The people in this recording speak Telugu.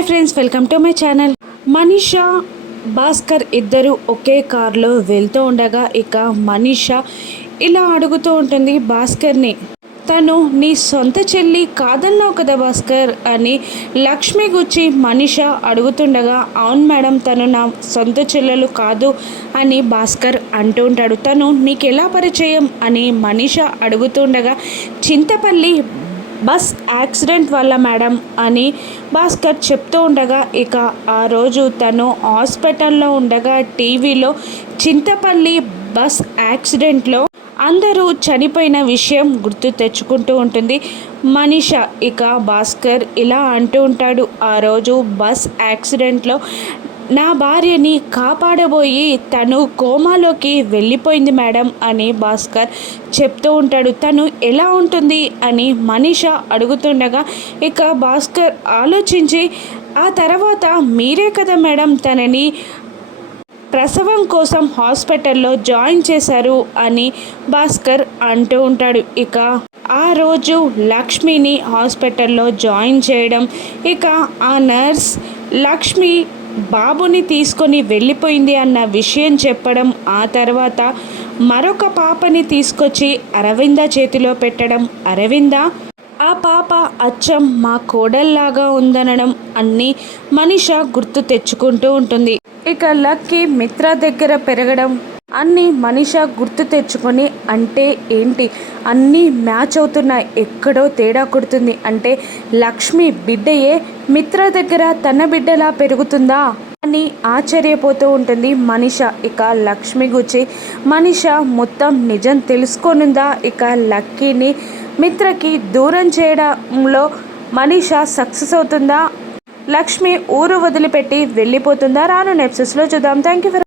Hi friends welcome to my channel. Manisha Bhaskar ఇద్దరు ఒకే కార్లో వెళ్తూ ఉండగా ఇక మనీషా ఇలా అడుగుతూ ఉంటుంది భాస్కర్ని. తను నీ సొంత చెల్లి కాదన్నావు కదా భాస్కర్? అని లక్ష్మి గుచ్చి మనీష అడుగుతుండగా అవును మేడం తను నా సొంత చెల్లెలు కాదు అని భాస్కర్ అంటూ ఉంటాడు. తను నీకు ఎలా పరిచయం? అని మనీష అడుగుతుండగా చింతపల్లి బస్ యాక్సిడెంట్ వల్ల మేడం అని భాస్కర్ చెప్తూ ఉండగా ఇక ఆ రోజు తను హాస్పిటల్లో ఉండగా టీవీలో చింతపల్లి బస్ యాక్సిడెంట్లో అందరూ చనిపోయిన విషయం గుర్తు తెచ్చుకుంటూ ఉంటుంది. మనీష ఇక భాస్కర్ ఇలా అంటూ ఉంటాడు ఆ రోజు బస్ యాక్సిడెంట్లో నా భార్యని కాపాడబోయి తను కోమాలోకి వెళ్ళిపోయింది మేడం అని భాస్కర్ చెప్తూ ఉంటాడు. తను ఎలా ఉంటుంది అని మనీష అడుగుతుండగా ఇక భాస్కర్ ఆలోచించి ఆ తర్వాత మీరే కదా మేడం తనని ప్రసవం కోసం హాస్పిటల్లో జాయిన్ చేశారు అని భాస్కర్ అంటూ ఉంటాడు. ఇక ఆ రోజు లక్ష్మిని హాస్పిటల్లో జాయిన్ చేయడం ఇక ఆ నర్స్ లక్ష్మి బాబుని తీసుకొని వెళ్ళిపోయింది అన్న విషయం చెప్పడం ఆ తర్వాత మరొక పాపని తీసుకొచ్చి అరవింద చేతిలో పెట్టడం. అరవింద ఆ పాప అచ్చం మా కోడల్లాగా ఉందనడం అన్నీ మనిష గుర్తు తెచ్చుకుంటూ ఉంటుంది. ఇక లక్కీ మిత్ర దగ్గర పెరగడం అన్నీ మనిష గుర్తు తెచ్చుకొని అంటే ఏంటి? అన్నీ మ్యాచ్ అవుతున్నాయి. ఎక్కడో తేడా కొడుతుంది. అంటే లక్ష్మి బిడ్డయే మిత్ర దగ్గర తన బిడ్డలా పెరుగుతుందా? అని ఆశ్చర్యపోతూ ఉంటుంది మనిష. ఇక లక్ష్మి గుచ్చి మనిష మొత్తం నిజం తెలుసుకోనుందా? ఇక లక్కీని మిత్రకి దూరం చేయడంలో మనీష సక్సెస్ అవుతుందా? లక్ష్మి ఊరు వదిలిపెట్టి వెళ్ళిపోతుందా? రాను నెప్సెస్లో చూద్దాం. Thank you for